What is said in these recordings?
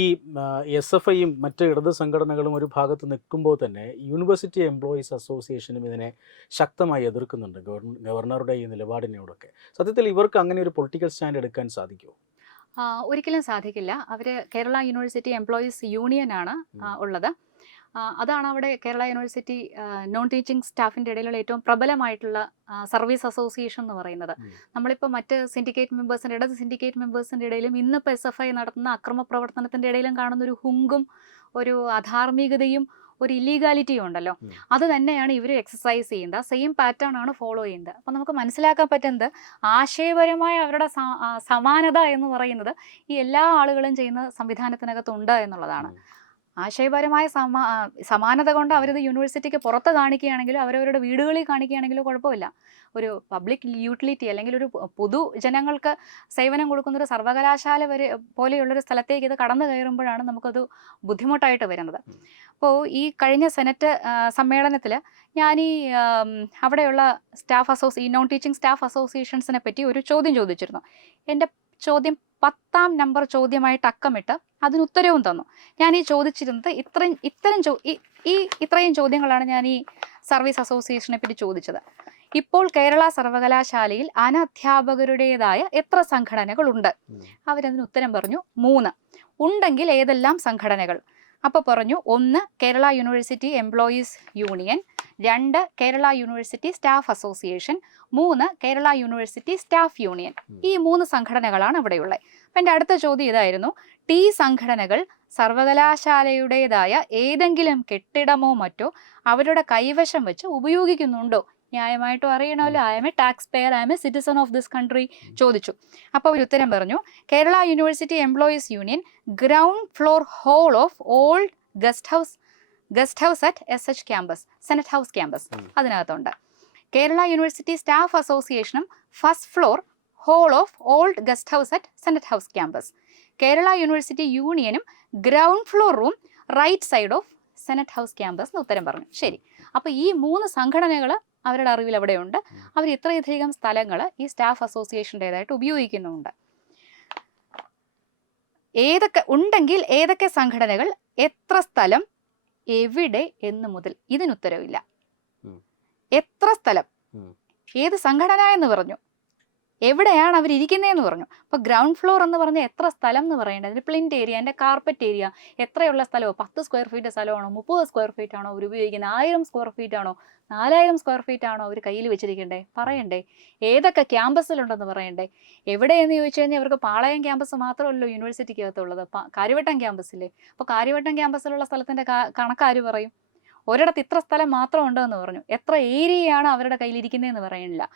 ഈ S F ഐയും മറ്റ് ഇടത് സംഘടനകളും ഒരു ഭാഗത്ത് നിൽക്കുമ്പോൾ തന്നെ യൂണിവേഴ്സിറ്റി എംപ്ലോയീസ് അസോസിയേഷനും ഇതിനെ ശക്തമായി എതിർക്കുന്നുണ്ട് ഗവർണറുടെ ഈ നിലപാടിനോടൊക്കെ. സത്യത്തിൽ ഇവർക്ക് അങ്ങനെ ഒരു പൊളിറ്റിക്കൽ സ്റ്റാൻഡ് എടുക്കാൻ സാധിക്കുമോ ഒരിക്കലും സാധിക്കില്ല. അവർ കേരള യൂണിവേഴ്സിറ്റി എംപ്ലോയീസ് യൂണിയനാണ് ഉള്ളത്. അതാണ് അവിടെ കേരള യൂണിവേഴ്സിറ്റി നോൺ ടീച്ചിങ് സ്റ്റാഫിന്റെ ഇടയിലുള്ള ഏറ്റവും പ്രബലമായിട്ടുള്ള സർവീസ് അസോസിയേഷൻ എന്ന് പറയുന്നത്. നമ്മളിപ്പോൾ മറ്റ് സിൻഡിക്കേറ്റ് മെമ്പേഴ്സിന്റെ ഇടത് സിൻഡിക്കേറ്റ് മെമ്പേഴ്സിന്റെ ഇടയിലും ഇന്നിപ്പോൾ എസ് എഫ് ഐ നടത്തുന്ന അക്രമ പ്രവർത്തനത്തിന്റെ ഇടയിലും കാണുന്ന ഒരു ഹുങ്കും ഒരു അധാർമികതയും ഒരു ഇല്ലീഗാലിറ്റിയും ഉണ്ടല്ലോ. അത് തന്നെയാണ് ഇവർ എക്സസൈസ് ചെയ്യുന്നത് സെയിം പാറ്റേൺ ആണ് ഫോളോ ചെയ്യുന്നത് അപ്പം നമുക്ക് മനസ്സിലാക്കാൻ പറ്റുന്നത് ആശയപരമായ അവരുടെ സമാനത എന്ന് പറയുന്നത് ഈ എല്ലാ ആളുകളും ചെയ്യുന്ന സംവിധാനത്തിനകത്തുണ്ട് എന്നുള്ളതാണ്. ആശയപരമായ സമാ സമാനത കൊണ്ട് അവരത് യൂണിവേഴ്സിറ്റിക്ക് പുറത്ത് കാണിക്കുകയാണെങ്കിലും അവരവരുടെ വീടുകളിൽ കാണിക്കുകയാണെങ്കിലും കുഴപ്പമില്ല. ഒരു പബ്ലിക് യൂട്ടിലിറ്റി അല്ലെങ്കിൽ ഒരു പൊതു ജനങ്ങൾക്ക് സേവനം കൊടുക്കുന്ന ഒരു സർവകലാശാല വരെ പോലെയുള്ളൊരു സ്ഥലത്തേക്ക് ഇത് കടന്നു കയറുമ്പോഴാണ് നമുക്കത് ബുദ്ധിമുട്ടായിട്ട് വരുന്നത്. അപ്പോൾ ഈ കഴിഞ്ഞ സെനറ്റ് സമ്മേളനത്തിൽ ഞാൻ ഈ അവിടെയുള്ള സ്റ്റാഫ് അസോസി നോൺ ടീച്ചിങ് സ്റ്റാഫ് അസോസിയേഷൻസിനെ പറ്റി ഒരു ചോദ്യം ചോദിച്ചിരുന്നു. എന്റെ ചോദ്യം പത്താം നമ്പർ ചോദ്യമായിട്ട് അക്കമിട്ട് അതിന് ഉത്തരവും തന്നു. ഞാൻ ഈ ചോദിച്ചിരുന്നത് ഇത്രയും ഇത്തരം ചോ ഈ ഇത്രയും ചോദ്യങ്ങളാണ് ഞാൻ ഈ സർവീസ് അസോസിയേഷനെ പറ്റി ചോദിച്ചത്. ഇപ്പോൾ കേരള സർവകലാശാലയിൽ അനധ്യാപകരുടേതായ എത്ര സംഘടനകളുണ്ട്. അവരതിന് ഉത്തരം പറഞ്ഞു മൂന്ന്. ഉണ്ടെങ്കിൽ ഏതെല്ലാം സംഘടനകൾ? അപ്പോൾ പറഞ്ഞു ഒന്ന് കേരള യൂണിവേഴ്സിറ്റി എംപ്ലോയീസ് യൂണിയൻ രണ്ട് കേരള യൂണിവേഴ്സിറ്റി സ്റ്റാഫ് അസോസിയേഷൻ മൂന്ന് കേരള യൂണിവേഴ്സിറ്റി സ്റ്റാഫ് യൂണിയൻ. ഈ മൂന്ന് സംഘടനകളാണ് ഇവിടെയുള്ളത്. അപ്പം എന്റെ അടുത്ത ചോദ്യം ഇതായിരുന്നു ടി സംഘടനകൾ സർവകലാശാലയുടേതായ ഏതെങ്കിലും കെട്ടിടമോ മറ്റോ അവരുടെ കൈവശം വെച്ച് ഉപയോഗിക്കുന്നുണ്ടോ? ന്യായമായിട്ടും അറിയണമല്ലോ. I am a tax payer I am a citizen of this country ചോദിച്ചു. അപ്പോൾ അവർ ഉത്തരം പറഞ്ഞു. Kerala university employees union ground floor hall of old guest house guest house at S H campus senate house campus അതിനകത്തുണ്ട്. Kerala university staff അസോസിയേഷനും first floor hall of old guest house at senate house campus Kerala university യൂണിയനും ground floor room right side of senate house campus എന്ന് ഉത്തരം പറഞ്ഞു. ശരി. അപ്പോൾ ഈ മൂന്ന് സംഘടനകൾ അവരുടെ അറിവിൽ അവിടെയുണ്ട്. അവർ ഇത്രയധികം സ്ഥലങ്ങൾ ഈ സ്റ്റാഫ് അസോസിയേഷന്റെതായിട്ട് ഉപയോഗിക്കുന്നുണ്ട് ഏതൊക്കെ ഉണ്ടെങ്കിൽ ഏതൊക്കെ സംഘടനകൾ എത്ര സ്ഥലം എവിടെ എന്ന് മുതൽ ഇതിനുത്തരവില്ല. എത്ര സ്ഥലം? ഏത് സംഘടന എന്ന് പറഞ്ഞു. എവിടെയാണ് അവർ ഇരിക്കുന്നതെന്ന് പറഞ്ഞു. അപ്പോൾ ഗ്രൗണ്ട് ഫ്ലോർ എന്ന് പറഞ്ഞാൽ എത്ര സ്ഥലം എന്ന് പറയേണ്ടത് പ്ലിന്റ് ഏരിയ എന്റെ കാർപ്പറ്റ് ഏരിയ എത്രയുള്ള സ്ഥലമോ? പത്ത് സ്ക്വയർ ഫീറ്റ് സ്ഥലമാണോ? മുപ്പത് സ്ക്വയർ ഫീറ്റ് ആണോ അവർ ഉപയോഗിക്കുന്നത് ആയിരം സ്ക്വയർ ഫീറ്റ് ആണോ? നാലായിരം സ്ക്വയർ ഫീറ്റ് ആണോ അവർ കയ്യിൽ വെച്ചിരിക്കണ്ടേ? പറയണ്ടേ? ഏതൊക്കെ ക്യാമ്പസിലുണ്ടെന്ന് പറയണ്ടേ? എവിടെയെന്ന് ചോദിച്ചു കഴിഞ്ഞാൽ അവർക്ക് പാളയം ക്യാമ്പസ് മാത്രമല്ലോ യൂണിവേഴ്സിറ്റിക്ക് അകത്തുള്ളത് പ- കാര്യവട്ടം ക്യാമ്പസില്ലേ? അപ്പോൾ കാര്യവട്ടം ക്യാമ്പസിലുള്ള സ്ഥലത്തിന്റെ കണക്കാര് പറയും? ഒരിടത്ത് ഇത്ര സ്ഥലം മാത്രം ഉണ്ടെന്ന് പറഞ്ഞു. എത്ര ഏരിയയാണ് അവരുടെ കയ്യിലിരിക്കുന്നതെന്ന് പറയുന്നില്ല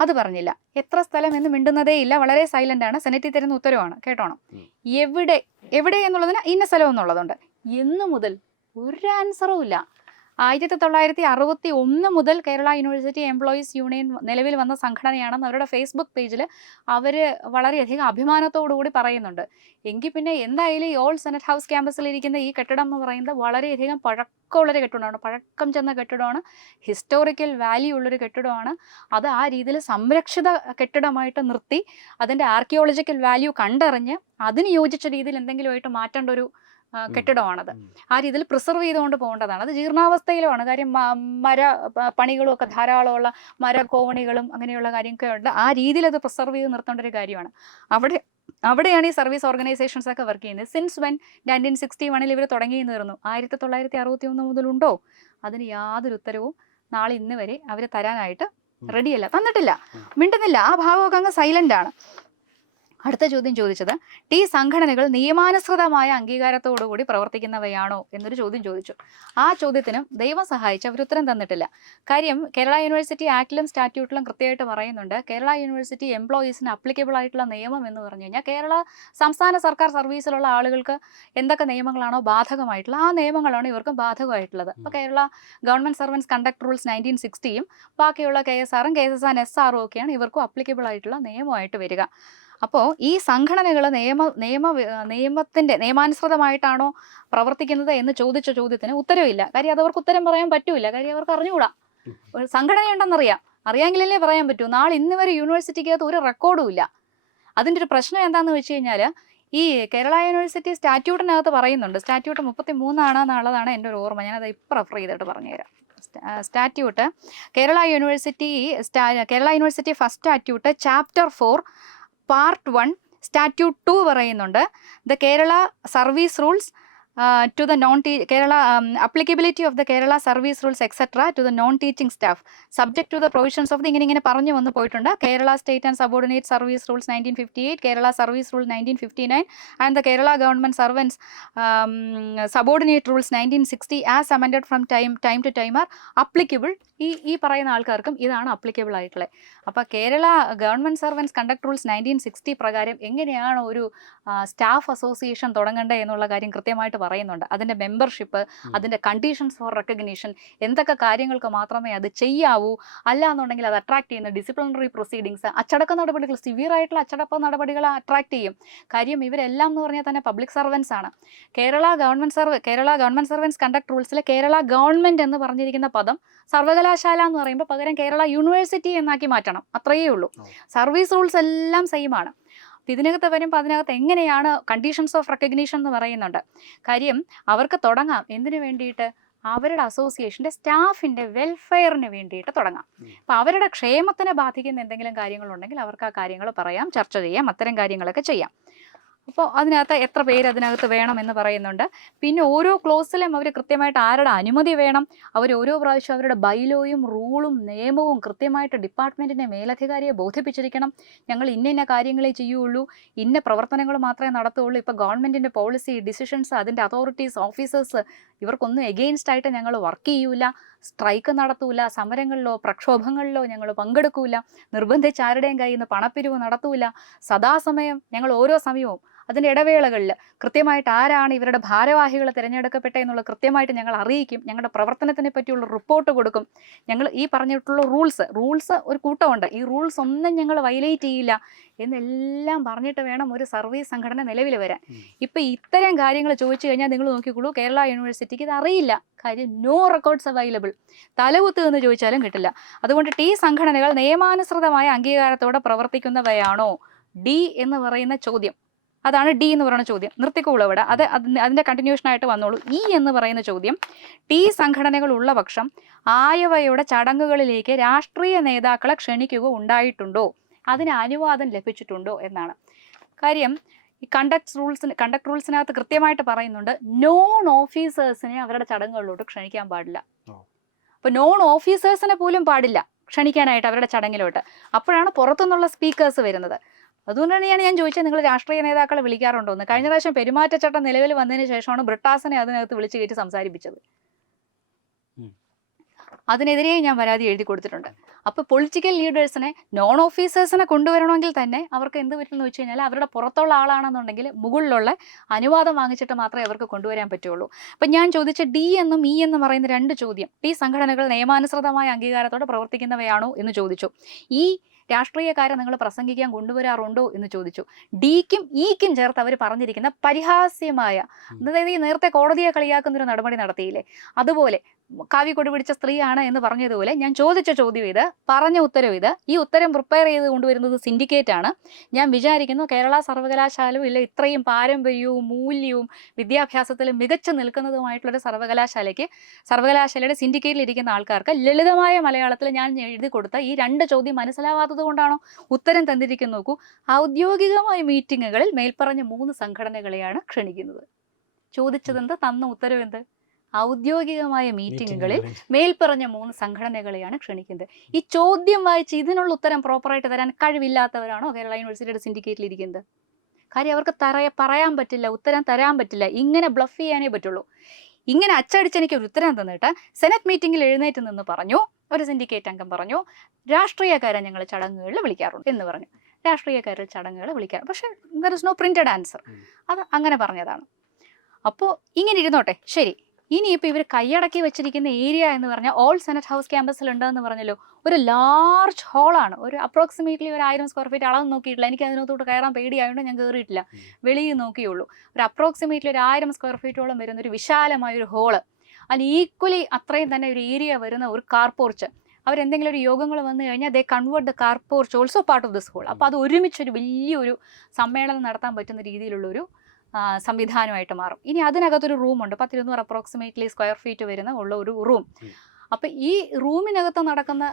അത് പറഞ്ഞില്ല. എത്ര സ്ഥലം എന്ന് മിണ്ടുന്നതേ ഇല്ല വളരെ സൈലന്റ് ആണ്. സെനറ്റിൽ തരുന്ന ഉത്തരവാണ്. കേട്ടോണം? എവിടെ എവിടെ എന്നുള്ളതിന് ഇന്ന സ്ഥലം എന്നുള്ളതുണ്ട്. എന്ന് മുതൽ ഒരു ആൻസറും ഇല്ല. ആയിരത്തി തൊള്ളായിരത്തി അറുപത്തി ഒന്ന് മുതൽ കേരള യൂണിവേഴ്സിറ്റി എംപ്ലോയീസ് യൂണിയൻ നിലവിൽ വന്ന സംഘടനയാണെന്ന് അവരുടെ ഫേസ്ബുക്ക് പേജിൽ അവർ വളരെയധികം അഭിമാനത്തോടുകൂടി പറയുന്നുണ്ട്. എങ്കിൽ പിന്നെ എന്തായാലും ഈ ഓൾ സെനറ്റ് ഹൗസ് ക്യാമ്പസിൽ ഇരിക്കുന്ന ഈ കെട്ടിടം എന്ന് പറയുന്നത് വളരെയധികം പഴക്കമുള്ളൊരു കെട്ടിടമാണ്. പഴക്കം ചെന്ന കെട്ടിടമാണ്. ഹിസ്റ്റോറിക്കൽ വാല്യൂ ഉള്ളൊരു കെട്ടിടമാണ്. അത് ആ രീതിയിൽ സംരക്ഷിത കെട്ടിടമായിട്ട് നിർത്തി അതിന്റെ ആർക്കിയോളജിക്കൽ വാല്യൂ കണ്ടറിഞ്ഞ് അതിന് യോജിച്ച രീതിയിൽ എന്തെങ്കിലുമായിട്ട് മാറ്റേണ്ട ഒരു കെട്ടിടമാണത്. ആ രീതിയിൽ പ്രിസർവ് ചെയ്തുകൊണ്ട് പോകേണ്ടതാണ്. അത് ജീർണാവസ്ഥയിലുമാണ്. കാര്യം മര പണികളും ഒക്കെ ധാരാളമുള്ള മര കോവണികളും അങ്ങനെയുള്ള കാര്യമൊക്കെ ഉണ്ട്. ആ രീതിയിൽ അത് പ്രിസർവ് ചെയ്ത് നിർത്തേണ്ട ഒരു കാര്യമാണ്. അവിടെ അവിടെയാണ് ഈ സർവീസ് ഓർഗനൈസേഷൻസ് ഒക്കെ വർക്ക് ചെയ്യുന്നത്. സിൻസ് വെൻ നയന്റീൻ സിക്സ്റ്റി വണ്ണിൽ ഇവർ തുടങ്ങി നിന്നിരുന്നു ആയിരത്തി തൊള്ളായിരത്തി അറുപത്തി ഒന്ന് മുതലുണ്ടോ അതിന് യാതൊരു ഉത്തരവും നാളെ ഇന്ന് വരെ അവർ തരാനായിട്ട് റെഡിയല്ല തന്നിട്ടില്ല. മിണ്ടുന്നില്ല. ആ ഭാഗമൊക്കെ അങ്ങ് സൈലന്റ് ആണ്. അടുത്ത ചോദ്യം ചോദിച്ചത് ടി സംഘടനകൾ നിയമാനുസൃതമായ അംഗീകാരത്തോടുകൂടി പ്രവർത്തിക്കുന്നവയാണോ? എന്നൊരു ചോദ്യം ചോദിച്ചു. ആ ചോദ്യത്തിനും ദൈവം സഹായിച്ച് അവർ ഉത്തരം തന്നിട്ടില്ല. കാര്യം കേരള യൂണിവേഴ്സിറ്റി ആക്ടിലും സ്റ്റാറ്റ്യൂട്ടിലും കൃത്യമായിട്ട് പറയുന്നുണ്ട് കേരള യൂണിവേഴ്സിറ്റി എംപ്ലോയീസിന് അപ്ലിക്കബിൾ ആയിട്ടുള്ള നിയമം എന്ന് പറഞ്ഞു കഴിഞ്ഞാൽ കേരള സംസ്ഥാന സർക്കാർ സർവീസിലുള്ള ആളുകൾക്ക് എന്തൊക്കെ നിയമങ്ങളാണോ ബാധകമായിട്ടുള്ള ആ നിയമങ്ങളാണ് ഇവർക്കും ബാധകമായിട്ടുള്ളത്. അപ്പോൾ Kerala government servants conduct rules nineteen സിക്സ്റ്റിയും ബാക്കിയുള്ള കെ എസ് ആറും K S S and S ആറും ഒക്കെയാണ് ഇവർക്കും അപ്ലിക്കബിൾ ആയിട്ടുള്ള നിയമമായിട്ട് വരിക. അപ്പോൾ ഈ സംഘടനകൾ നിയമ നിയമ നിയമത്തിന്റെ നിയമാനുസൃതമായിട്ടാണോ പ്രവർത്തിക്കുന്നത് എന്ന് ചോദിച്ച ചോദ്യത്തിന് ഉത്തരവില്ല. കാര്യം അത് അവർക്ക് ഉത്തരം പറയാൻ പറ്റൂല. കാര്യം അവർക്ക് അറിഞ്ഞുകൂടാ. ഒരു സംഘടനയുണ്ടെന്നറിയാം. അറിയാമെങ്കിലല്ലേ പറയാൻ പറ്റൂ. നാളെ ഇന്ന് വരെ യൂണിവേഴ്സിറ്റിക്കകത്ത് ഒരു റെക്കോർഡും ഇല്ല. അതിന്റെ ഒരു പ്രശ്നം എന്താണെന്ന് വെച്ച് കഴിഞ്ഞാൽ ഈ കേരള യൂണിവേഴ്സിറ്റി സ്റ്റാറ്റ്യൂട്ടിനകത്ത് പറയുന്നുണ്ട്. സ്റ്റാറ്റ്യൂട്ട് മുപ്പത്തി മൂന്നാണ് എന്നുള്ളതാണ് എന്റെ ഒരു ഓർമ്മ. ഞാനത് ഇപ്പം റെഫർ ചെയ്തിട്ട് പറഞ്ഞുതരാം. സ്റ്റാറ്റ്യൂട്ട് കേരള യൂണിവേഴ്സിറ്റി സ്റ്റാ Kerala university first statute chapter four part one statute two പറയുന്നുണ്ട്. The Kerala service rules to the non tea Kerala applicability of the Kerala service rules etcetera to the non teaching staff. Subject to the provisions of the ഇങ്ങനെ ഇങ്ങനെ പറഞ്ഞു വന്ന് പോയിട്ടുണ്ട്. Kerala state and subordinate service rules nineteen fifty eight Kerala service rule nineteen fifty nine and the Kerala government servants subordinate rules nineteen sixty as amended from time time to time are applicable ഈ ഈ പറയുന്ന ആൾക്കാർക്കും ഇതാണ് applicable ആയിട്ടുള്ളത് അപ്പോൾ Kerala government servants conduct rules nineteen sixty പ്രകാരം എങ്ങനെയാണ് ഒരു സ്റ്റാഫ് അസോസിയേഷൻ തുടങ്ങേണ്ടത് എന്നുള്ള കാര്യം കൃത്യമായിട്ട് പറയുന്നുണ്ട്. അതിന്റെ മെമ്പർഷിപ്പ് അതിന്റെ കണ്ടീഷൻസ് ഫോർ റെക്കഗ്നീഷൻ എന്തൊക്കെ കാര്യങ്ങൾക്ക് മാത്രമേ അത് ചെയ്യാവൂ? അല്ല എന്നുണ്ടെങ്കിൽ അത് അട്രാക്ട് ചെയ്യുന്ന ഡിസിപ്ലിനറി പ്രൊസീഡിങ്സ് അച്ചടക്ക നടപടികൾ സിവിയർ ആയിട്ടുള്ള അച്ചടക്ക നടപടികൾ അട്രാക്ട് ചെയ്യും. കാര്യം ഇവരെല്ലാം എന്ന് പറഞ്ഞാൽ തന്നെ പബ്ലിക് സർവൻസ് ആണ്. കേരള ഗവൺമെന്റ് സർവ കേരള ഗവൺമെന്റ് സർവൻസ് കണ്ടക്ട് റൂൾസിലെ കേരള ഗവൺമെന്റ് എന്ന് പറഞ്ഞിരിക്കുന്ന പദം സർവകലാശാല എന്ന് പറയുമ്പോൾ പകരം കേരള യൂണിവേഴ്സിറ്റി എന്നാക്കി മാറ്റണം. അത്രയേ ഉള്ളൂ. സർവീസ് റൂൾസ് എല്ലാം സെയിം ആണ്. അപ്പൊ ഇതിനകത്ത് വരുമ്പോൾ അതിനകത്ത് എങ്ങനെയാണ് കണ്ടീഷൻസ് ഓഫ് റെക്കഗ്നീഷൻ എന്ന് പറയുന്നുണ്ട്. കാര്യം അവർക്ക് തുടങ്ങാം. എന്തിനു വേണ്ടിയിട്ട്? അവരുടെ അസോസിയേഷന്റെ സ്റ്റാഫിന്റെ വെൽഫെയറിന് വേണ്ടിയിട്ട് തുടങ്ങാം. അപ്പോൾ അവരുടെ ക്ഷേമത്തിനെ ബാധിക്കുന്ന എന്തെങ്കിലും കാര്യങ്ങളുണ്ടെങ്കിൽ അവർക്ക് ആ കാര്യങ്ങൾ പറയാം ചർച്ച ചെയ്യാം അത്തരം കാര്യങ്ങളൊക്കെ ചെയ്യാം. അപ്പോൾ അതിനകത്ത് എത്ര പേര് അതിനകത്ത് വേണം എന്ന് പറയുന്നുണ്ട്. പിന്നെ ഓരോ ക്ലോസിലും അവർ കൃത്യമായിട്ട് ആരുടെ അനുമതി വേണം? അവർ ഓരോ പ്രാവശ്യം അവരുടെ ബൈലോയും റൂളും നിയമവും കൃത്യമായിട്ട് ഡിപ്പാർട്ട്മെന്റിന്റെ മേലധികാരിയെ ബോധിപ്പിച്ചിരിക്കണം. ഞങ്ങൾ ഇന്ന ഇന്ന കാര്യങ്ങളെ ചെയ്യുള്ളൂ. ഇന്ന പ്രവർത്തനങ്ങൾ മാത്രമേ നടത്തുള്ളൂ. ഇപ്പോൾ ഗവൺമെന്റിന്റെ പോളിസി ഡിസിഷൻസ് അതിന്റെ അതോറിറ്റീസ് ഓഫീസേഴ്സ് ഇവർക്കൊന്നും എഗെയിൻസ്റ്റ് ആയിട്ട് ഞങ്ങൾ വർക്ക് ചെയ്യൂല. സ്ട്രൈക്ക് നടത്തൂല. സമരങ്ങളിലോ പ്രക്ഷോഭങ്ങളിലോ ഞങ്ങൾ പങ്കെടുക്കൂല. നിർബന്ധിച്ച് ആരുടെയും കയ്യിൽ നിന്ന് പണപ്പിരിവ് നടത്തൂല. സദാസമയം ഞങ്ങൾ ഓരോ സമയവും അതിന്റെ ഇടവേളകളിൽ കൃത്യമായിട്ട് ആരാണ് ഇവരുടെ ഭാരവാഹികൾ തിരഞ്ഞെടുക്കപ്പെട്ടത് എന്നുള്ള കൃത്യമായിട്ട് ഞങ്ങൾ അറിയിക്കും. ഞങ്ങളുടെ പ്രവർത്തനത്തിനെ പറ്റിയുള്ള റിപ്പോർട്ട് കൊടുക്കും. ഞങ്ങൾ ഈ പറഞ്ഞിട്ടുള്ള റൂൾസ് റൂൾസ് ഒരു കൂട്ടമുണ്ട്. ഈ റൂൾസ് ഒന്നും ഞങ്ങൾ വയലേറ്റ് ചെയ്യില്ല എന്നെല്ലാം പറഞ്ഞിട്ട് വേണം ഒരു സർവീസ് സംഘടന നിലവിൽ വരാൻ. ഇപ്പം ഇത്തരം കാര്യങ്ങൾ ചോദിച്ചു കഴിഞ്ഞാൽ നിങ്ങൾ നോക്കിക്കോളൂ കേരള യൂണിവേഴ്സിറ്റിക്ക് ഇത് അറിയില്ല. കാര്യം നോ റെക്കോർഡ്സ് അവൈലബിൾ തലകുത്ത് എന്ന് ചോദിച്ചാലും കിട്ടില്ല. അതുകൊണ്ട് ടീ സംഘടനകൾ നിയമാനുസൃതമായ അംഗീകാരത്തോടെ പ്രവർത്തിക്കുന്നവയാണോ? ഡി എന്ന് പറയുന്ന ചോദ്യം. അതാണ് ഡി എന്ന് പറയുന്ന ചോദ്യം. നിർത്തിക്കോളൂ ഇവിടെ അത് അതിന്റെ അതിന്റെ കണ്ടിന്യൂഷൻ ആയിട്ട് വന്നോളൂ. ഇ എന്ന് പറയുന്ന ചോദ്യം ടി സംഘടനകൾ ഉള്ള പക്ഷം ആയവയുടെ ചടങ്ങുകളിലേക്ക് രാഷ്ട്രീയ നേതാക്കളെ ക്ഷണിക്കുക ഉണ്ടായിട്ടുണ്ടോ? അതിന് അനുവാദം ലഭിച്ചിട്ടുണ്ടോ എന്നാണ്. കാര്യം ഈ കണ്ടക്ട് റൂൾസിന് കണ്ടക്ട് റൂൾസിനകത്ത് കൃത്യമായിട്ട് പറയുന്നുണ്ട് നോൺ ഓഫീസേഴ്സിനെ അവരുടെ ചടങ്ങുകളിലോട്ട് ക്ഷണിക്കാൻ പാടില്ല. അപ്പൊ അപ്പോൾ നോൺ ഓഫീസേഴ്സിനെ പോലും പാടില്ല ക്ഷണിക്കാനായിട്ട് അവരുടെ ചടങ്ങിലോട്ട്. അപ്പോഴാണ് പുറത്തുനിന്നുള്ള സ്പീക്കേഴ്സ് വരുന്നത്. അതുകൊണ്ടാണ് ഞാൻ ഞാൻ ചോദിച്ചത് നിങ്ങൾ രാഷ്ട്രീയ നേതാക്കളെ വിളിക്കാറുണ്ടോ എന്ന്. കഴിഞ്ഞ പ്രാവശ്യം പെരുമാറ്റച്ചട്ടം നിലവിൽ വന്നതിന് ശേഷമാണ് ബ്രിട്ടാസിനെ അതിനകത്ത് വിളിച്ചു കയറ്റി സംസാരിപ്പിച്ചത്. അതിനെതിരെയും അതിനെതിരെ ഞാൻ പരാതി എഴുതി കൊടുത്തിട്ടുണ്ട്. അപ്പോൾ പൊളിറ്റിക്കൽ ലീഡേഴ്സിനെ നോൺ ഓഫീസേഴ്സിനെ കൊണ്ടുവരണമെങ്കിൽ തന്നെ അവർക്ക് എന്ത് പറ്റുമെന്ന് വെച്ച് കഴിഞ്ഞാൽ അവരുടെ പുറത്തുള്ള ആളാണെന്നുണ്ടെങ്കിൽ മുകളിലുള്ള അനുവാദം വാങ്ങിച്ചിട്ട് മാത്രമേ അവർക്ക് കൊണ്ടുവരാൻ പറ്റുള്ളൂ. അപ്പം ഞാൻ ചോദിച്ച ഡി എന്നും ഇ എന്നും പറയുന്ന രണ്ട് ചോദ്യം ഡി സംഘടനകൾ നിയമാനുസൃതമായ അംഗീകാരത്തോടെ പ്രവർത്തിക്കുന്നവയാണോ എന്ന് ചോദിച്ചു. ഈ രാഷ്ട്രീയക്കാരെ നിങ്ങൾ പ്രസംഗിക്കാൻ കൊണ്ടുവരാറുണ്ടോ എന്ന് ചോദിച്ചു. ഡിക്കും ഇക്കും ചേർത്ത് അവർ പറഞ്ഞിരിക്കുന്ന പരിഹാസ്യമായ അതായത് ഈ നേരത്തെ കോടതിയെ കളിയാക്കുന്ന ഒരു നടപടി നടത്തിയില്ലേ? അതുപോലെ കാവ്യ കൊടി പിടിച്ച സ്ത്രീയാണ് എന്ന് പറഞ്ഞതുപോലെ ഞാൻ ചോദിച്ച ചോദ്യം ഇത് പറഞ്ഞ ഉത്തരവ് ഇത്. ഈ ഉത്തരം പ്രിപ്പയർ ചെയ്ത് കൊണ്ടുവരുന്നത് സിൻഡിക്കേറ്റ് ആണ്. ഞാൻ വിചാരിക്കുന്നു കേരള സർവകലാശാലയും ഇല്ല ഇത്രയും പാരമ്പര്യവും മൂല്യവും വിദ്യാഭ്യാസത്തിൽ മികച്ചു നിൽക്കുന്നതുമായിട്ടുള്ളൊരു സർവകലാശാലയ്ക്ക് സർവകലാശാലയുടെ സിൻഡിക്കേറ്റിൽ ഇരിക്കുന്ന ആൾക്കാർക്ക് ലളിതമായ മലയാളത്തിൽ ഞാൻ എഴുതി കൊടുത്ത ഈ രണ്ട് ചോദ്യം മനസ്സിലാവാത്തത് കൊണ്ടാണോ ഉത്തരം തന്നിരിക്കുന്നു നോക്കൂ. ഔദ്യോഗികമായ മീറ്റിങ്ങുകളിൽ മേൽപ്പറഞ്ഞ മൂന്ന് സംഘടനകളെയാണ് ക്ഷണിക്കുന്നത്. ചോദിച്ചതെന്ത് തന്ന ഉത്തരവെന്ത്? ഔദ്യോഗികമായ മീറ്റിങ്ങുകളിൽ മേൽപ്പറഞ്ഞ മൂന്ന് സംഘടനകളെയാണ് ക്ഷണിക്കുന്നത്. ഈ ചോദ്യം വായിച്ച് ഇതിനുള്ള ഉത്തരം പ്രോപ്പറായിട്ട് തരാൻ കഴിവില്ലാത്തവരാണോ കേരള യൂണിവേഴ്സിറ്റിയുടെ സിൻഡിക്കേറ്റിൽ ഇരിക്കുന്നത്? കാര്യം അവർക്ക് തറയ പറയാൻ പറ്റില്ല ഉത്തരം തരാൻ പറ്റില്ല ഇങ്ങനെ ബ്ലഫ് ചെയ്യാനേ പറ്റുള്ളൂ. ഇങ്ങനെ അച്ചടിച്ച് എനിക്ക് ഒരു ഉത്തരം തന്നിട്ട് സെനറ്റ് മീറ്റിംഗിൽ എഴുന്നേറ്റ് നിന്ന് പറഞ്ഞു ഒരു സിൻഡിക്കേറ്റ് അംഗം പറഞ്ഞു രാഷ്ട്രീയക്കാരെ ഞങ്ങൾ ചടങ്ങുകളിൽ വിളിക്കാറുണ്ട് എന്ന് പറഞ്ഞു. രാഷ്ട്രീയക്കാരിൽ ചടങ്ങുകൾ വിളിക്കാറ് പക്ഷേ there is no printed answer അത് അങ്ങനെ പറഞ്ഞതാണ്. അപ്പോൾ ഇങ്ങനെ ഇരുന്നോട്ടെ ശരി. ഇനിയിപ്പോൾ ഇവർ കൈയടക്കി വെച്ചിരിക്കുന്ന ഏരിയ എന്ന് പറഞ്ഞാൽ ഓൾ സെനറ്റ് ഹൗസ് ക്യാമ്പസിൽ ഉണ്ടെന്ന് പറഞ്ഞല്ലോ. ഒരു ലാർജ് ഹാളാണ് ഒരു അപ്രോക്സിമേറ്റ്ലി ഒരു ആയിരം സ്ക്വയർ ഫീറ്റ് അളവ് നോക്കിയിട്ടില്ല. എനിക്ക് അതിനകത്തോട്ട് കയറാൻ പേടിയായതുകൊണ്ട് ഞാൻ കയറിയിട്ടില്ല. വെളിയിൽ നോക്കിയുള്ളൂ. ഒരു അപ്രോക്സിമേറ്റ്ലി ഒരു ആയിരം സ്ക്വയർ ഫീറ്റോളം വരുന്ന ഒരു വിശാലമായ ഒരു ഹോൾ അതിന് ഈക്വലി അത്രയും തന്നെ ഒരു ഏരിയ വരുന്ന ഒരു കാർ പോർച്ച് അവരെന്തെങ്കിലും ഒരു യോഗങ്ങൾ വന്നു കഴിഞ്ഞാൽ they convert the car porch also part of the school അപ്പോൾ അത് ഒരുമിച്ചൊരു വലിയൊരു സമ്മേളനം നടത്താൻ പറ്റുന്ന രീതിയിലുള്ളൊരു സംവിധാനമായിട്ട് മാറും. ഇനി അതിനകത്തൊരു റൂമുണ്ട് പത്തിരുന്നൂറ് അപ്രോക്സിമേറ്റ്ലി സ്ക്വയർ ഫീറ്റ് വരുന്ന ഉള്ള ഒരു റൂം ഉം. അപ്പം ഈ റൂമിനകത്ത് നടക്കുന്ന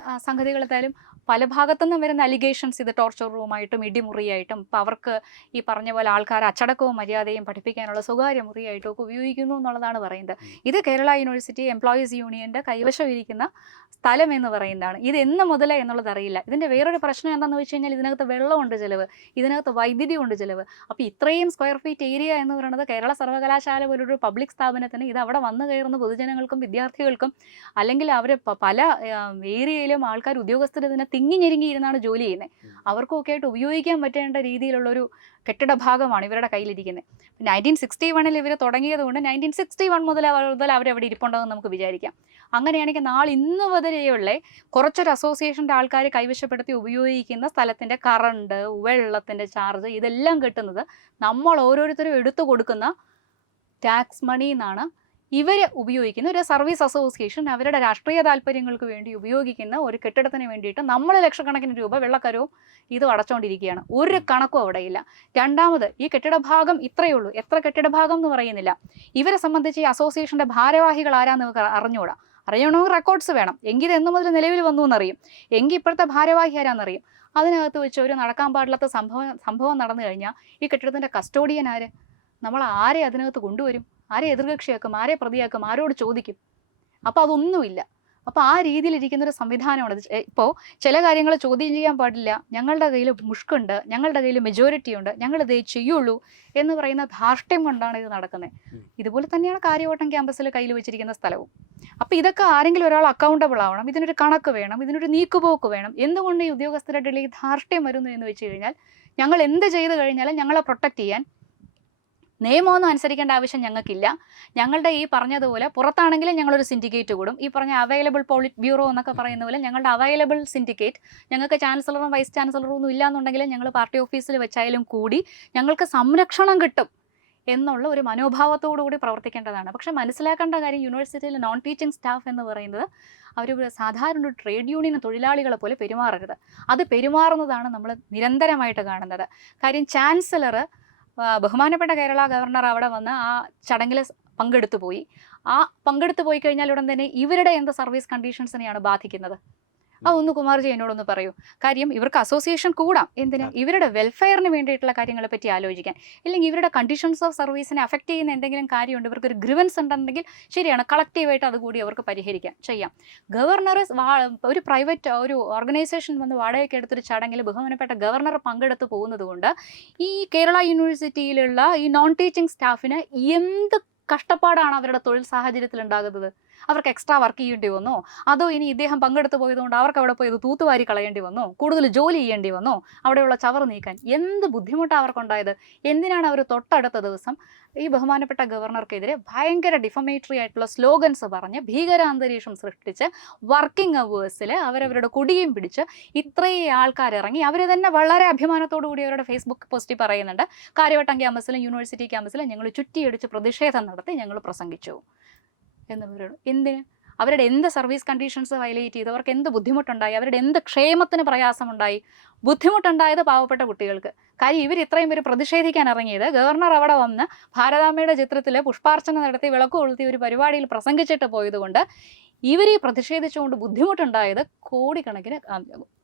എന്തായാലും പല ഭാഗത്തുനിന്നും വരുന്ന അലിഗേഷൻസ് ഇത് ടോർച്ചർ റൂമായിട്ടും ഇടിമുറിയായിട്ടും ഇപ്പം അവർക്ക് ഈ പറഞ്ഞ പോലെ ആൾക്കാർ അച്ചടക്കവും മര്യാദയും പഠിപ്പിക്കാനുള്ള സ്വകാര്യ മുറിയായിട്ടും ഒക്കെ ഉപയോഗിക്കുന്നു എന്നുള്ളതാണ് പറയുന്നത്. ഇത് കേരള യൂണിവേഴ്സിറ്റി എംപ്ലോയീസ് യൂണിയന്റെ കൈവശം ഇരിക്കുന്ന സ്ഥലം എന്ന് പറയുന്നതാണ്. ഇത് എന്ന് മുതലേ എന്നുള്ളത് അറിയില്ല. ഇതിന്റെ വേറൊരു പ്രശ്നം എന്താണെന്ന് വെച്ച് കഴിഞ്ഞാൽ ഇതിനകത്ത് വെള്ളമുണ്ട് ചിലവ് ഇതിനകത്ത് വൈദ്യുതി ഉണ്ട് ചിലവ്. അപ്പോൾ ഇത്രയും സ്ക്വയർ ഫീറ്റ് ഏരിയ എന്ന് പറയുന്നത് കേരള സർവകലാശാല പോലൊരു പബ്ലിക് സ്ഥാപനത്തിന് ഇത് അവിടെ വന്നു കയറുന്ന പൊതുജനങ്ങൾക്കും വിദ്യാർത്ഥികൾക്കും അല്ലെങ്കിൽ അവർ പല ഏരിയയിലും ആൾക്കാർ ഉദ്യോഗസ്ഥർ ഇതിനെ തിങ്ങി ഞെരുങ്ങി ഇരുന്നാണ് ജോലി ചെയ്യുന്നത് അവർക്കും അവർക്കൊക്കെ ആയിട്ട് ഉപയോഗിക്കാൻ പറ്റേണ്ട രീതിയിലുള്ള ഒരു കെട്ടിട ഭാഗമാണ് ഇവരുടെ കയ്യിലിരിക്കുന്നത് നയന്റീൻ സിക്സ്റ്റി വണ്ണിൽ ഇവർ തുടങ്ങിയത് കൊണ്ട് നയന്റീൻ സിക്സ്റ്റി വൺ മുതൽ അവർ മുതൽ അവരവിടെ ഇരിപ്പുണ്ടെന്ന് നമുക്ക് വിചാരിക്കാം. അങ്ങനെയാണെങ്കിൽ നാളെ ഇന്ന് വരെയുള്ള കുറച്ചൊരു അസോസിയേഷന്റെ ആൾക്കാർ കൈവശപ്പെടുത്തി ഉപയോഗിക്കുന്ന സ്ഥലത്തിന്റെ കറണ്ട് വെള്ളത്തിന്റെ ചാർജ് ഇതെല്ലാം കിട്ടുന്നത് നമ്മൾ ഓരോരുത്തരും എടുത്തു കൊടുക്കുന്ന ടാക്സ് മണി എന്നാണ് ഇവർ ഉപയോഗിക്കുന്ന ഒരു സർവീസ് അസോസിയേഷൻ അവരുടെ രാഷ്ട്രീയ താല്പര്യങ്ങൾക്ക് വേണ്ടി ഉപയോഗിക്കുന്ന ഒരു കെട്ടിടത്തിന് വേണ്ടിയിട്ട് നമ്മൾ ലക്ഷക്കണക്കിന് രൂപ വെള്ളക്കരവും ഇത് അടച്ചുകൊണ്ടിരിക്കുകയാണ് ഒരു കണക്കും അവിടെയില്ല. രണ്ടാമത് ഈ കെട്ടിട ഭാഗം ഇത്രയേ ഉള്ളൂ. എത്ര കെട്ടിട ഭാഗം എന്ന് പറയുന്നില്ല. ഇവരെ സംബന്ധിച്ച് ഈ അസോസിയേഷന്റെ ഭാരവാഹികൾ ആരാന്ന് അറിഞ്ഞുകൂടാ അറിയണമെങ്കിൽ റെക്കോർഡ്സ് വേണം. എങ്കിൽ എന്നു മുതൽ നിലവിൽ വന്നു എന്നറിയും. എങ്കിൽ ഇപ്പോഴത്തെ ഭാരവാഹി ആരാന്നറിയും. അതിനകത്ത് വെച്ച് ഒരു നടക്കാൻ പാടില്ലാത്ത സംഭവം സംഭവം നടന്നു കഴിഞ്ഞാൽ ഈ കെട്ടിടത്തിന്റെ കസ്റ്റോഡിയൻ ആര്? നമ്മൾ ആരെ അതിനകത്ത് കൊണ്ടുവരും? ആരെ എതിർകക്ഷിയാക്കും ആരെ പ്രതിയാക്കും ആരോട് ചോദിക്കും. അപ്പോൾ അതൊന്നുമില്ല. അപ്പോൾ ആ രീതിയിലിരിക്കുന്ന ഒരു സംവിധാനമാണ് ഇപ്പോ ഇപ്പോൾ ചില കാര്യങ്ങൾ ചോദ്യം ചെയ്യാൻ പാടില്ല. ഞങ്ങളുടെ കയ്യിൽ മുഷ്കുണ്ട് ഞങ്ങളുടെ കയ്യിൽ മെജോറിറ്റി ഉണ്ട് ഞങ്ങൾ ഇതേ ചെയ്യുള്ളൂ എന്ന് പറയുന്ന ധാർഷ്ട്യം കൊണ്ടാണ് ഇത് നടക്കുന്നത് ഇതുപോലെ തന്നെയാണ് കാര്യവട്ടം ക്യാമ്പസിൽ കയ്യിൽ വെച്ചിരിക്കുന്ന സ്ഥലവും. അപ്പോൾ ഇതൊക്കെ ആരെങ്കിലും ഒരാൾ അക്കൗണ്ടബിൾ ആവണം ഇതിനൊരു കണക്ക് വേണം ഇതിനൊരു നീക്കുപോക്ക് വേണം എന്തുകൊണ്ട് ഈ ഉദ്യോഗസ്ഥരുടെ ഇടയിൽ ധാർഷ്ട്യം വരുന്നു എന്ന് വെച്ച് കഴിഞ്ഞാൽ ഞങ്ങൾ എന്ത് ചെയ്തു കഴിഞ്ഞാലും ഞങ്ങളെ പ്രൊട്ടക്റ്റ് ചെയ്യാൻ നിയമമൊന്നും അനുസരിക്കേണ്ട ആവശ്യം ഞങ്ങൾക്കില്ല. ഞങ്ങളുടെ ഈ പറഞ്ഞതുപോലെ പുറത്താണെങ്കിലും ഞങ്ങളൊരു സിൻഡിക്കേറ്റ് കൂടും. ഈ പറഞ്ഞ അവൈലബിൾ പോളിറ്റ് ബ്യൂറോ എന്നൊക്കെ പറയുന്ന പോലെ ഞങ്ങളുടെ അവൈലബിൾ സിൻഡിക്കേറ്റ് ഞങ്ങൾക്ക് ചാൻസലറും വൈസ് ചാൻസലറും ഒന്നും ഇല്ലാന്നുണ്ടെങ്കിൽ ഞങ്ങൾ പാർട്ടി ഓഫീസിൽ വെച്ചായാലും കൂടി ഞങ്ങൾക്ക് സംരക്ഷണം കിട്ടും എന്നുള്ള ഒരു മനോഭാവത്തോടു കൂടി പ്രവർത്തിക്കേണ്ടതാണ്. പക്ഷേ മനസ്സിലാക്കേണ്ട കാര്യം യൂണിവേഴ്സിറ്റിയിലെ നോൺ ടീച്ചിങ് സ്റ്റാഫ് എന്ന് പറയുന്നത് അവർ സാധാരണ ഒരു ട്രേഡ് യൂണിയൻ തൊഴിലാളികളെ പോലെ പെരുമാറരുത്. അത് പെരുമാറുന്നതാണ് നമ്മൾ നിരന്തരമായിട്ട് കാണുന്നത്. കാര്യം ചാൻസലർ ബഹുമാനപ്പെട്ട കേരള ഗവർണർ അവിടെ വന്ന് ആ ചടങ്ങിൽ പങ്കെടുത്തു പോയി. ആ പങ്കെടുത്തു പോയി കഴിഞ്ഞാൽ ഉടൻ തന്നെ ഇവരുടെ എന്ത് സർവീസ് കണ്ടീഷൻസിനെയാണ് ബാധിക്കുന്നത്? അതൊന്ന് കുമാർജി എന്നോടൊന്ന് പറയൂ. കാര്യം ഇവർക്ക് അസോസിയേഷൻ കൂടാം. എന്തിന്? ഇവരുടെ വെൽഫെയറിന് വേണ്ടിയിട്ടുള്ള കാര്യങ്ങളെ പറ്റി ആലോചിക്കാൻ. ഇല്ലെങ്കിൽ ഇവരുടെ കണ്ടീഷൻസ് ഓഫ് സർവീസിനെ അഫക്ട് ചെയ്യുന്ന എന്തെങ്കിലും കാര്യമുണ്ട് ഇവർക്ക് ഒരു ഗ്രിവൻസ് ഉണ്ടെന്നുണ്ടെങ്കിൽ ശരിയാണ് കളക്റ്റീവായിട്ട് അതുകൂടി അവർക്ക് പരിഹരിക്കാം. ചെയ്യാം. ഗവർണർ ഒരു പ്രൈവറ്റ് ഒരു ഓർഗനൈസേഷൻ വന്ന് വാടകയ്ക്ക് എടുത്തൊരു ചടങ്ങിൽ ബഹുമാനപ്പെട്ട ഗവർണർ പങ്കെടുത്ത് പോകുന്നത് കൊണ്ട് ഈ കേരള യൂണിവേഴ്സിറ്റിയിലുള്ള ഈ നോൺ ടീച്ചിങ് സ്റ്റാഫിന് എന്ത് കഷ്ടപ്പാടാണ് അവരുടെ തൊഴിൽ സാഹചര്യത്തിൽ ഉണ്ടാകുന്നത് അവർക്ക് എക്സ്ട്രാ വർക്ക് ചെയ്യേണ്ടി വന്നോ. അതോ ഇനി ഇദ്ദേഹം പങ്കെടുത്തു പോയതുകൊണ്ട് അവർക്ക് അവിടെ പോയത് തൂത്തുവാരി കളയേണ്ടി വന്നോ. കൂടുതൽ ജോലി ചെയ്യേണ്ടി വന്നോ. അവിടെയുള്ള ചവർ നീക്കാൻ എന്ത് ബുദ്ധിമുട്ടാണ് അവർക്കുണ്ടായത്? എന്തിനാണ് അവർ തൊട്ടടുത്ത ദിവസം ഈ ബഹുമാനപ്പെട്ട ഗവർണർക്കെതിരെ ഭയങ്കര ഡിഫമേറ്ററി ആയിട്ടുള്ള സ്ലോഗൻസ് പറഞ്ഞ് ഭീകരാന്തരീക്ഷം സൃഷ്ടിച്ച് വർക്കിംഗ് അവേഴ്സിൽ അവരവരുടെ കൊടിയും പിടിച്ച് ഇത്രയും ആൾക്കാർ ഇറങ്ങി അവർ തന്നെ വളരെ അഭിമാനത്തോടു കൂടി അവരുടെ ഫേസ്ബുക്ക് പോസ്റ്റിൽ പറയുന്നുണ്ട്. കാര്യവട്ടം ക്യാമ്പസിലും യൂണിവേഴ്സിറ്റി ക്യാമ്പസിലും ഞങ്ങൾ ചുറ്റിയടിച്ച് പ്രതിഷേധം നടത്തി ഞങ്ങൾ പ്രസംഗിച്ചു. എന്ന് പറയുന്നു എന്തിന്? അവരുടെ എന്ത് സർവീസ് കണ്ടീഷൻസ് വയലേറ്റ് ചെയ്തു? അവർക്ക് എന്ത് ബുദ്ധിമുട്ടുണ്ടായി? അവരുടെ എന്ത് ക്ഷേമത്തിന് പ്രയാസമുണ്ടായി? ബുദ്ധിമുട്ടുണ്ടായത് പാവപ്പെട്ട കുട്ടികൾക്ക്. കാര്യം ഇവർ ഇത്രയും പേര് പ്രതിഷേധിക്കാൻ ഇറങ്ങിയത് ഗവർണർ അവിടെ വന്ന് ഭാരതാമ്മയുടെ ചിത്രത്തിൽ പുഷ്പാർച്ചന നടത്തി വിളക്ക് കൊളുത്തി ഒരു പരിപാടിയിൽ പ്രസംഗിച്ചിട്ട് പോയതുകൊണ്ട് ഇവർ ഈ പ്രതിഷേധിച്ചുകൊണ്ട് ബുദ്ധിമുട്ടുണ്ടായത് കോടിക്കണക്കിന്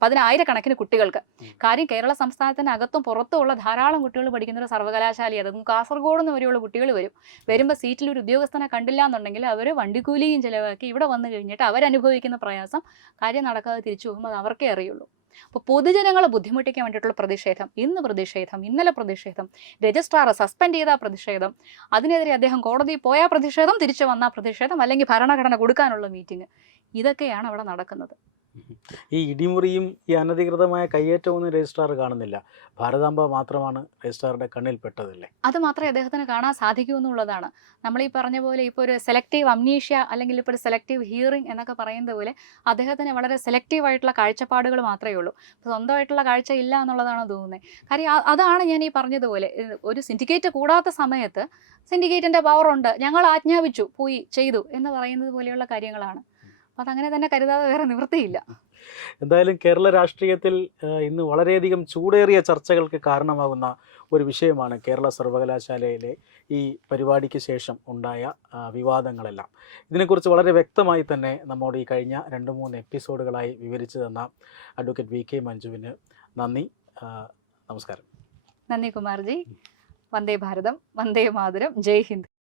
പതിനായിരക്കണക്കിന് കുട്ടികൾക്ക്. കാര്യം കേരള സംസ്ഥാനത്തിന് അകത്തും പുറത്തുമുള്ള ധാരാളം കുട്ടികൾ പഠിക്കുന്ന ഒരു സർവകലാശാല അതും കാസർഗോഡ് നിന്ന് വരെയുള്ള കുട്ടികൾ വരും. വരുമ്പോൾ സീറ്റിൽ ഒരു ഉദ്യോഗസ്ഥനെ കണ്ടില്ല എന്നുണ്ടെങ്കിൽ അവർ വണ്ടിക്കൂലിയും ചിലവാക്കി ഇവിടെ വന്നു കഴിഞ്ഞിട്ട് അവരനുഭവിക്കുന്ന പ്രയാസം കാര്യം നടക്കാതെ തിരിച്ചു പോകുമ്പോൾ അത് അവർക്കേ അറിയുള്ളൂ. അപ്പോൾ പൊതുജനങ്ങളെ ബുദ്ധിമുട്ടിക്കാൻ വേണ്ടിയിട്ടുള്ള പ്രതിഷേധം ഇന്ന് പ്രതിഷേധം ഇന്നലെ പ്രതിഷേധം രജിസ്ട്രാറ് സസ്പെൻഡ് ചെയ്ത പ്രതിഷേധം അതിനെതിരെ അദ്ദേഹം കോടതിയിൽ പോയ പ്രതിഷേധം തിരിച്ചു വന്ന പ്രതിഷേധം അല്ലെങ്കിൽ ഭരണഘടന കൊടുക്കാനുള്ള മീറ്റിംഗ്. ഇതൊക്കെയാണ് അവിടെ നടക്കുന്നത്. ഈ ഇടിമുറിയും ഈ അനധികൃതമായ കയ്യേറ്റമൊന്നും രജിസ്ട്രാർ കാണുന്നില്ല. ഭാരതാംബ മാത്രമാണ് രജിസ്ട്രാറുടെ കണ്ണിൽ പെട്ടതല്ലേ? അത് മാത്രമേ അദ്ദേഹത്തിന് കാണാൻ സാധിക്കൂ എന്നുള്ളതാണ്. നമ്മൾ ഈ പറഞ്ഞ പോലെ ഇപ്പോൾ ഒരു സെലക്റ്റീവ് അമ്നീഷ്യ അല്ലെങ്കിൽ ഇപ്പോൾ ഒരു സെലക്റ്റീവ് ഹിയറിംഗ് എന്നൊക്കെ പറയുന്നത് പോലെ അദ്ദേഹത്തിന് വളരെ സെലക്റ്റീവ് ആയിട്ടുള്ള കാഴ്ചപ്പാടുകൾ മാത്രമേ ഉള്ളൂ. സ്വന്തമായിട്ടുള്ള കാഴ്ച ഇല്ല എന്നുള്ളതാണ് തോന്നുന്നത്. കാര്യം അതാണ് ഞാൻ ഈ പറഞ്ഞതുപോലെ ഒരു സിൻഡിക്കേറ്റ് കൂടാത്ത സമയത്ത് സിൻഡിക്കേറ്റിന്റെ പവറുണ്ട് ഞങ്ങൾ ആജ്ഞാപിച്ചു പോയി ചെയ്തു എന്ന് പറയുന്നത് പോലെയുള്ള കാര്യങ്ങളാണ്. അപ്പം അതങ്ങനെ തന്നെ കരുതാതെ വേറെ നിവൃത്തിയില്ല. എന്തായാലും കേരള രാഷ്ട്രീയത്തിൽ ഇന്ന് വളരെയധികം ചൂടേറിയ ചർച്ചകൾക്ക് കാരണമാകുന്ന ഒരു വിഷയമാണ് കേരള സർവകലാശാലയിലെ ഈ പരിപാടിക്ക് ശേഷം ഉണ്ടായ വിവാദങ്ങളെല്ലാം. ഇതിനെക്കുറിച്ച് വളരെ വ്യക്തമായി തന്നെ നമ്മോട് ഈ കഴിഞ്ഞ രണ്ട് മൂന്ന് എപ്പിസോഡുകളായി വിവരിച്ചു തന്ന അഡ്വക്കേറ്റ് വി കെ മഞ്ജുവിന് നന്ദി. നമസ്കാരം. നന്ദി കുമാർജി. വന്ദേ ഭാരതം വന്ദേ മാതുരം. ജയ് ഹിന്ദ്.